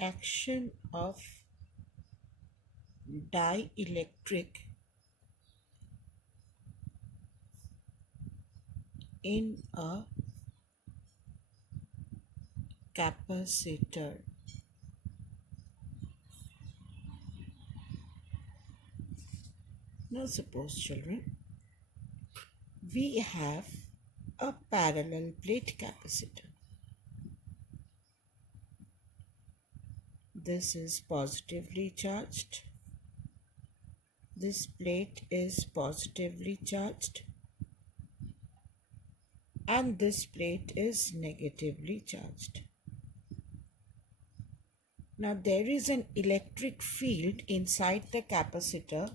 Action of dielectric in a capacitor. Now suppose, children, we have a parallel plate capacitor. This is positively charged. This plate is positively charged and this plate is negatively charged. Now there is an electric field inside the capacitor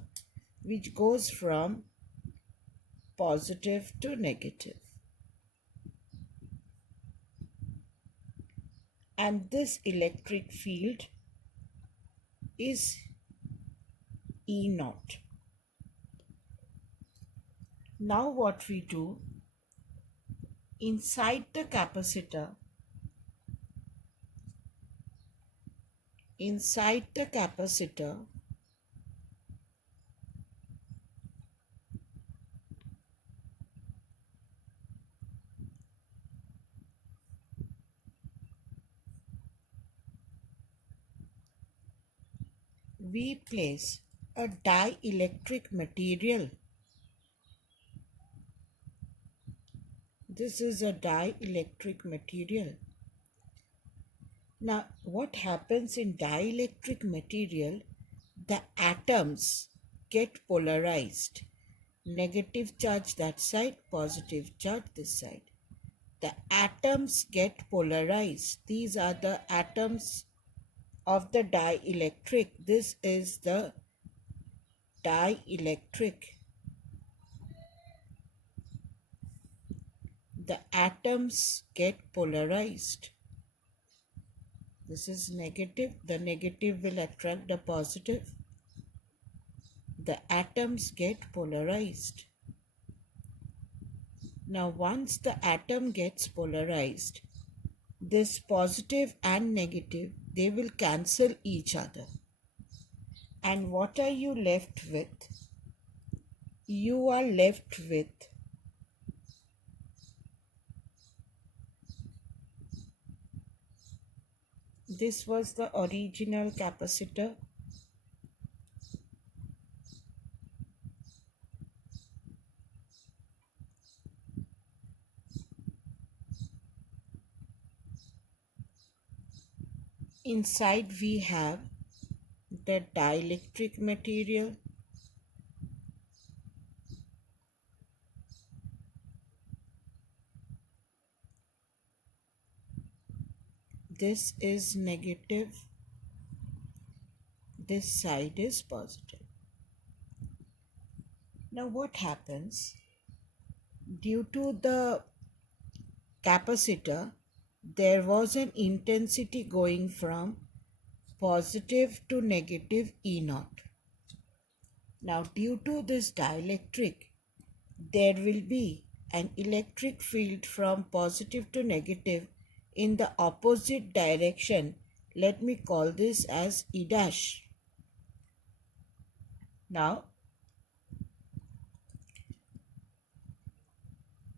which goes from positive to negative. And this electric field is E naught. Now what we do, inside the capacitor, we place a dielectric material. This is a dielectric material. Now, what happens in dielectric material? The atoms get polarized. Negative charge that side, positive charge this side. The atoms get polarized. These are the atoms of the dielectric. This is the dielectric. The atoms get polarized. This is negative. The negative will attract the positive. The atoms get polarized. Now once the atom gets polarized, this positive and negative, they will cancel each other. And what are you left with? You are left with this was the original capacitor. Inside we have the dielectric material. This is negative. This side is positive. Now what happens? Due to the capacitor, there was an intensity going from positive to negative E naught. Now due to this dielectric, there will be an electric field from positive to negative in the opposite direction. Let me call this as E dash. Now,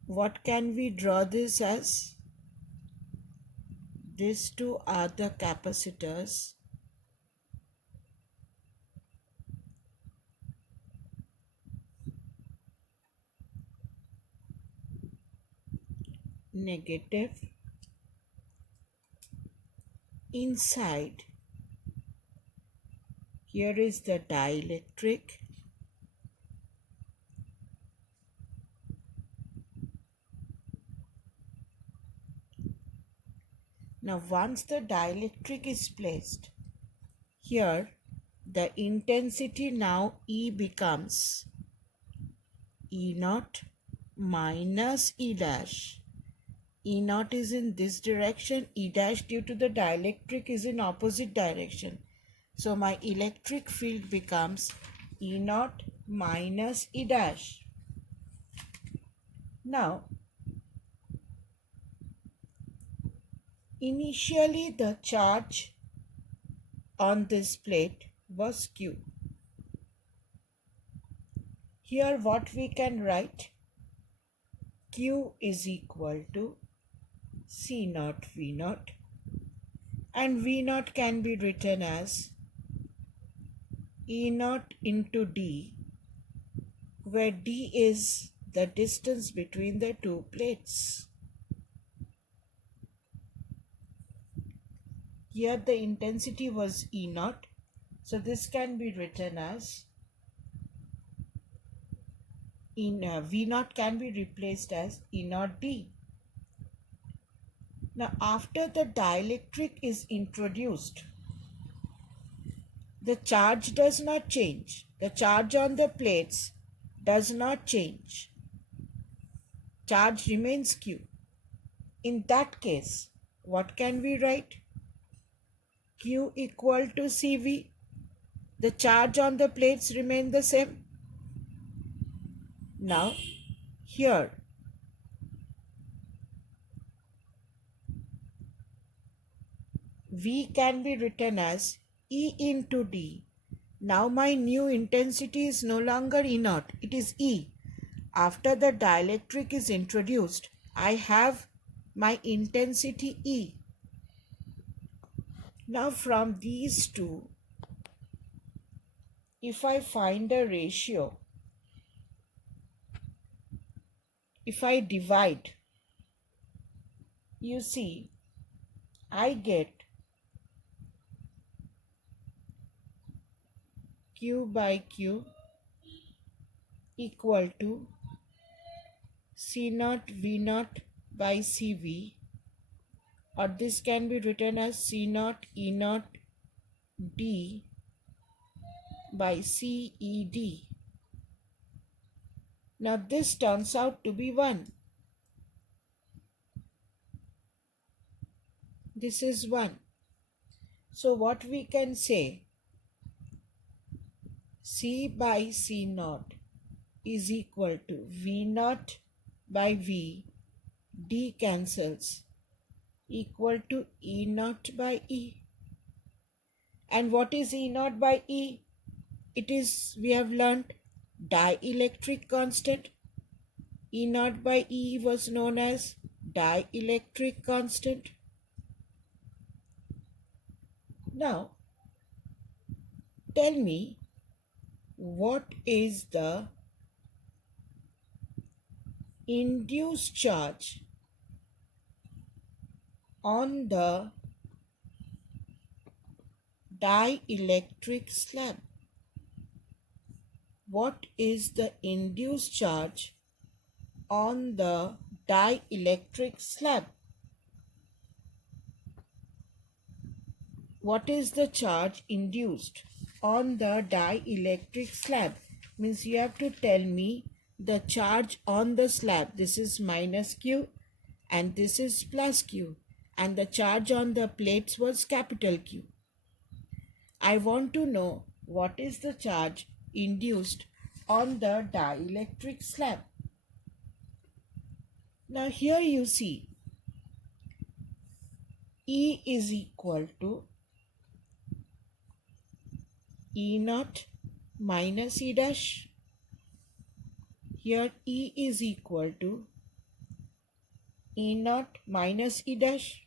what can we draw this as? These two are the capacitors. Negative. Inside, here is the dielectric. Now once the dielectric is placed, here the intensity now E becomes E naught minus E dash. E naught is in this direction, E dash due to the dielectric is in opposite direction. So my electric field becomes E naught minus E dash. Now, initially the charge on this plate was Q. Here what we can write, Q is equal to C naught V naught, and V naught can be written as E naught into D, where D is the distance between the two plates. Here the intensity was E naught, so this can be written as V naught can be replaced as E naught D. Now after the dielectric is introduced, the charge does not change. The charge on the plates does not change. Charge remains Q. In that case, what can we write? Q equal to CV. The charge on the plates remain the same. Now, here, V can be written as E into D. Now my new intensity is no longer E naught, it is E. After the dielectric is introduced, I have my intensity E. Now from these two, if I find a ratio, if I divide, you see, I get Q by Q equal to C naught V naught by CV, or this can be written as C naught E naught D by CED. Now this turns out to be 1. This is 1. So what we can say, C by C naught is equal to V naught by V, D cancels, equal to E naught by E. And what is E naught by E? It is, we have learnt, dielectric constant. E naught by E was known as dielectric constant. Now, tell me, what is the induced charge on the dielectric slab? What is the induced charge on the dielectric slab? What is the charge induced on the dielectric slab? Means you have to tell me the charge on the slab. This is minus Q and this is plus Q, and the charge on the plates was capital Q. I want to know what is the charge induced on the dielectric slab. Now here you see E is equal to E naught minus E dash. Here E is equal to E naught minus E dash.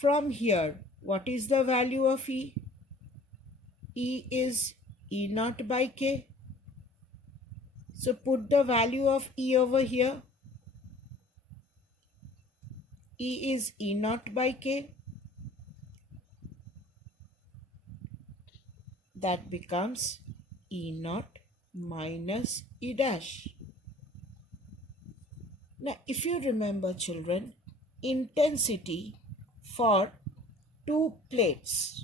From here, what is the value of E? E is E naught by K. So put the value of E over here. E is E naught by K. That becomes E naught minus E dash. Now, if you remember, children, intensity for two plates,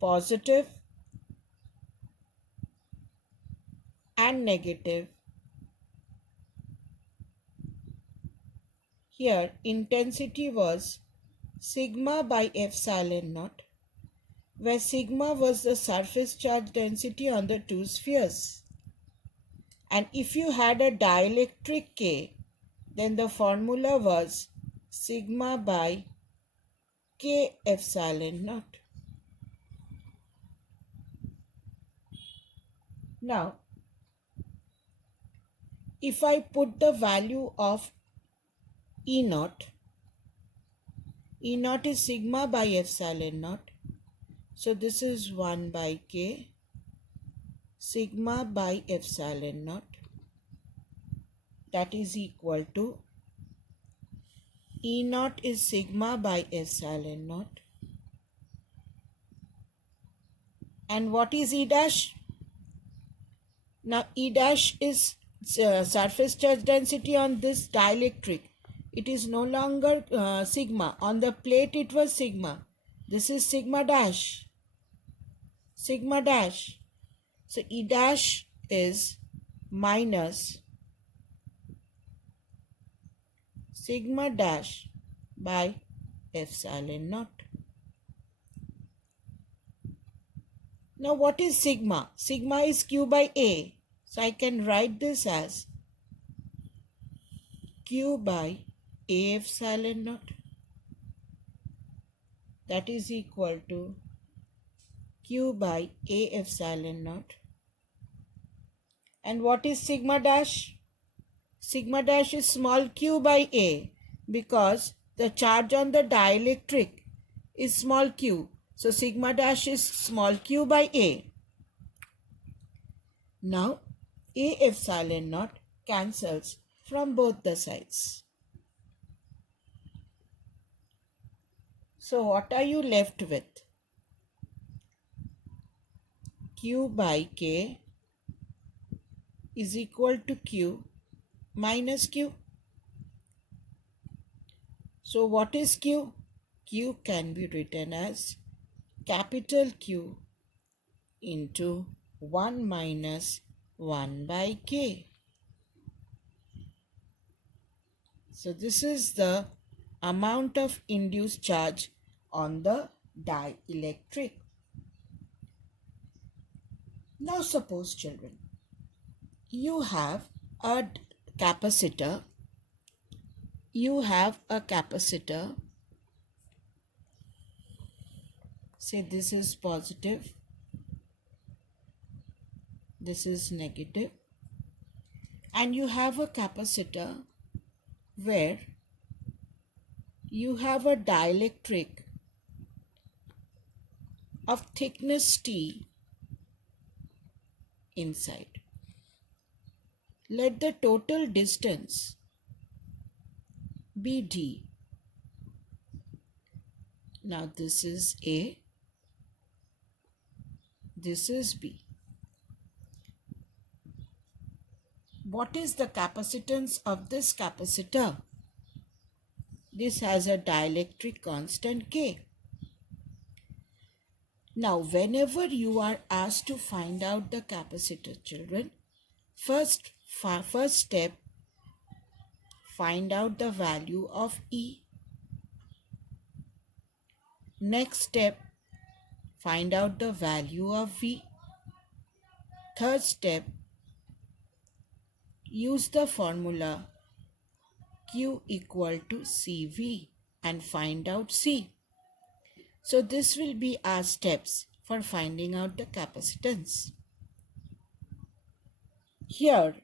positive and negative. Here, intensity was sigma by epsilon naught, where sigma was the surface charge density on the two spheres. And if you had a dielectric K, then the formula was sigma by k epsilon naught. Now, if I put the value of E naught, E naught is sigma by epsilon naught. So this is 1 by k sigma by epsilon naught, that is equal to E naught is sigma by epsilon naught. And what is E dash? Now E dash is surface charge density on this dielectric. It is no longer sigma. On the plate it was sigma. This is sigma dash. Sigma dash. So E dash is minus sigma dash by epsilon naught. Now what is sigma? Sigma is Q by A. So I can write this as Q by A epsilon naught. That is equal to Q by A epsilon naught. And what is sigma dash? Sigma dash is small q by A, because the charge on the dielectric is small q. So sigma dash is small q by A. Now A epsilon naught cancels from both the sides. So what are you left with? Q by K is equal to Q minus Q. So what is Q? Q can be written as capital Q into 1 minus 1 by K. So this is the amount of induced charge on the dielectric. Now suppose, children, you have a capacitor. Say this is positive, this is negative, and you have a capacitor where you have a dielectric of thickness T inside. Let the total distance be D. Now this is A, this is B. What is the capacitance of this capacitor? This has a dielectric constant K. Now, whenever you are asked to find out the capacitor, children, first step, find out the value of E. Next step, find out the value of V. Third step, use the formula Q equal to CV and find out C. So this will be our steps for finding out the capacitance. Here,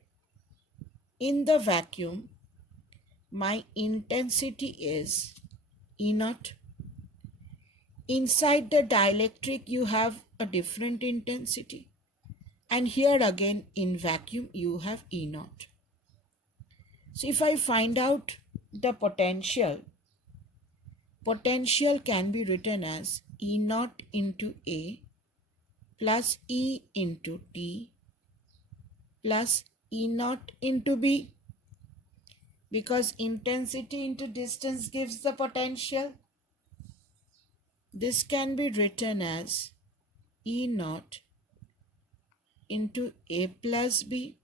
in the vacuum, my intensity is E naught. Inside the dielectric, you have a different intensity. And here again, in vacuum, you have E naught. So if I find out the potential can be written as E naught into A plus E into T plus E naught into B, because intensity into distance gives the potential. This can be written as E naught into A plus B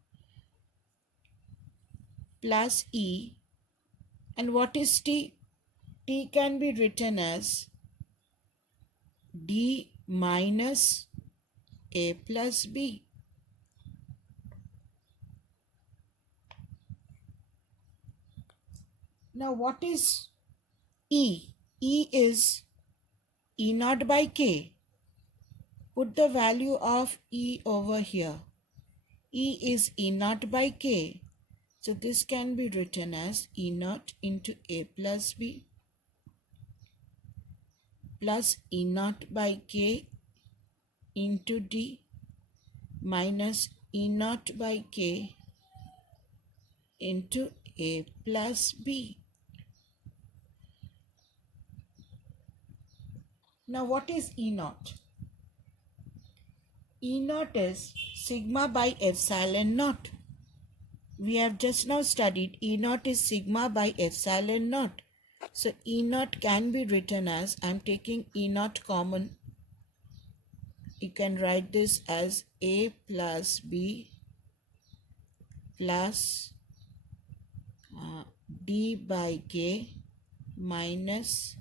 plus E. And what is T? T can be written as D minus A plus B. Now what is E? E is E naught by K. Put the value of E over here. E is E naught by K. So this can be written as E naught into A plus B plus E naught by K into D minus E naught by K into A plus B. Now what is E naught? E naught is sigma by epsilon naught. We have just now studied E naught is sigma by epsilon naught. So E naught can be written as, I am taking E naught common. You can write this as A plus B plus D by K minus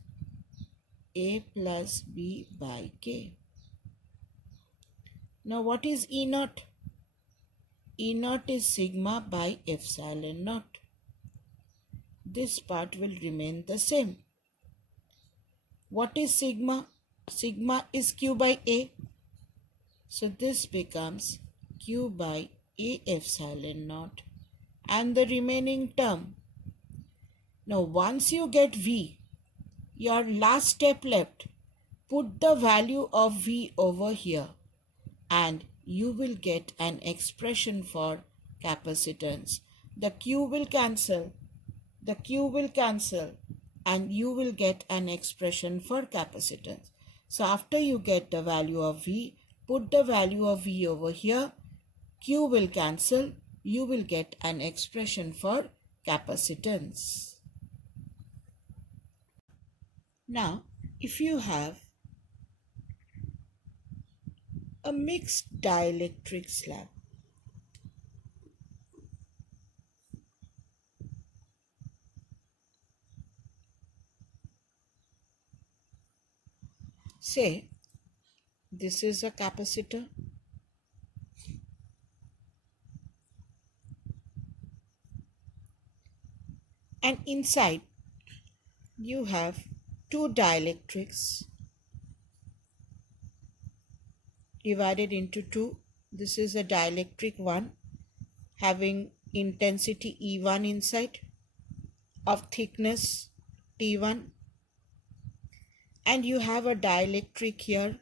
A plus B by K. Now what is E naught? E naught is sigma by epsilon naught. This part will remain the same. What is sigma? Sigma is Q by A. So this becomes Q by A epsilon naught and the remaining term. Now once you get V, your last step left, put the value of V over here and you will get an expression for capacitance. The Q will cancel, and you will get an expression for capacitance. So after you get the value of V, put the value of V over here, Q will cancel, you will get an expression for capacitance. Now, if you have a mixed dielectric slab, say this is a capacitor and inside you have two dielectrics divided into two. This is a dielectric one having intensity E1 inside of thickness T1, and you have a dielectric here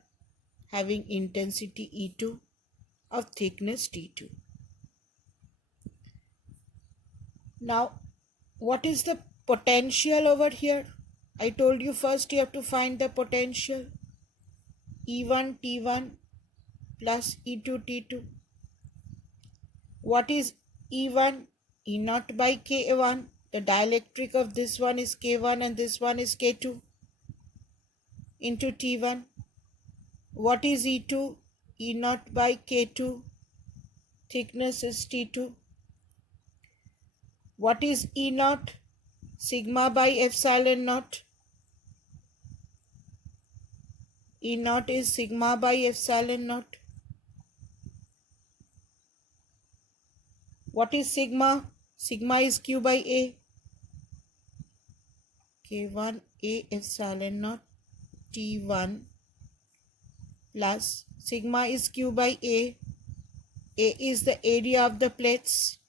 having intensity E2 of thickness T2. Now what is the potential over here? I told you first you have to find the potential. E1 T1 plus E2 T2. What is E1? E naught by K1. The dielectric of this one is K1 and this one is K2 into T1. What is E2? E naught by K2. Thickness is T2. What is E naught? Sigma by epsilon naught. E naught is sigma by epsilon naught. What is sigma? Sigma is Q by A. K1 A epsilon naught T1 plus sigma is Q by A. A is the area of the plates.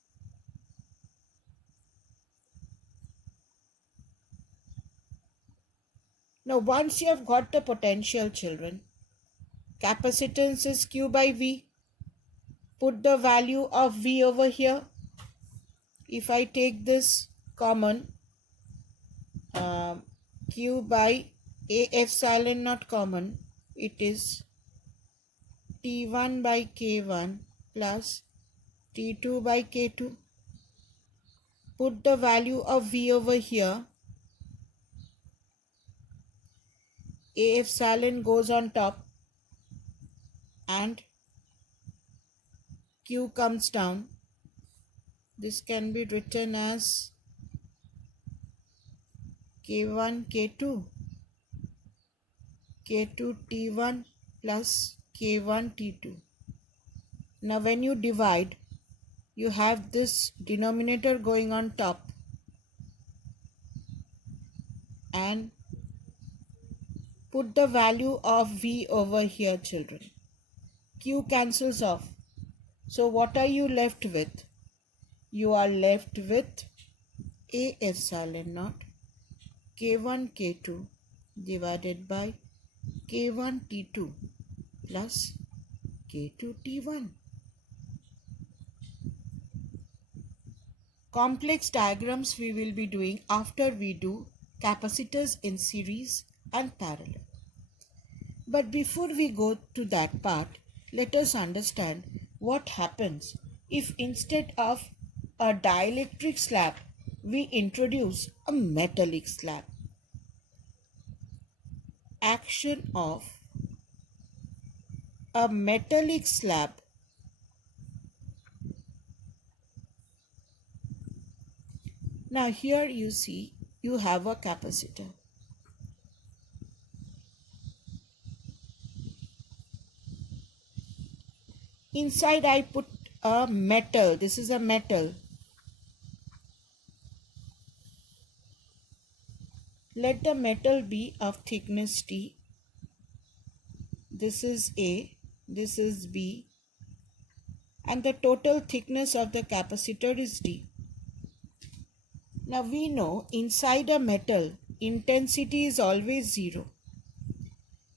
Now once you have got the potential, children, capacitance is Q by V. Put the value of V over here. If I take this common, Q by A epsilon naught common, it is T1 by K1 plus T2 by K2. Put the value of V over here. A epsilon goes on top and Q comes down. This can be written as K1 K2 K2 T1 plus K1 T2. Now when you divide, you have this denominator going on top and put the value of V over here, children. Q cancels off. So what are you left with? You are left with A epsilon naught K1 K2 divided by K1 T2 plus K2 T1. Complex diagrams we will be doing after we do capacitors in series and parallel. But before we go to that part, let us understand what happens if instead of a dielectric slab, we introduce a metallic slab. Action of a metallic slab. Now here you see you have a capacitor. Inside I put a metal. This is a metal. Let the metal be of thickness T. This is A, this is B, and the total thickness of the capacitor is D. Now we know inside a metal, intensity is always 0.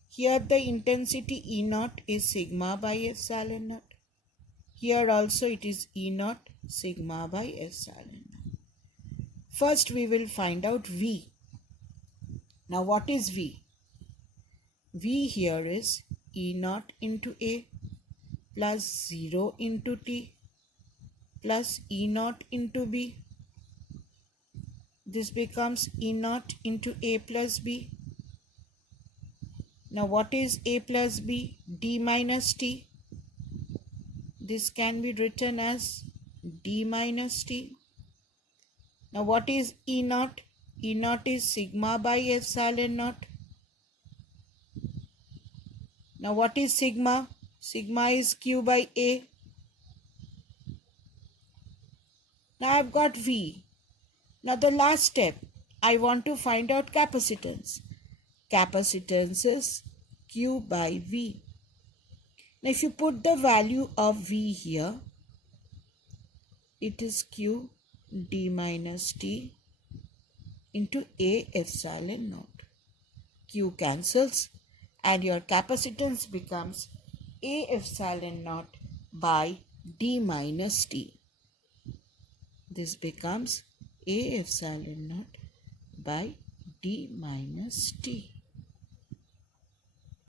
Here the intensity E naught is sigma by epsilon naught. Here also it is E naught sigma by epsilon naught. First we will find out V. Now what is V? V here is E naught into A plus 0 into T plus E naught into B. This becomes E naught into A plus B. Now what is A plus B? D minus T. This can be written as D minus T. Now what is E naught? E naught is sigma by epsilon naught. Now what is sigma? Sigma is Q by A. Now I've got V. Now the last step, I want to find out capacitance. Capacitance is Q by V. Now if you put the value of V here, it is Q D minus T into A epsilon naught. Q cancels and your capacitance becomes A epsilon naught by D minus T. This becomes A epsilon naught by D minus T.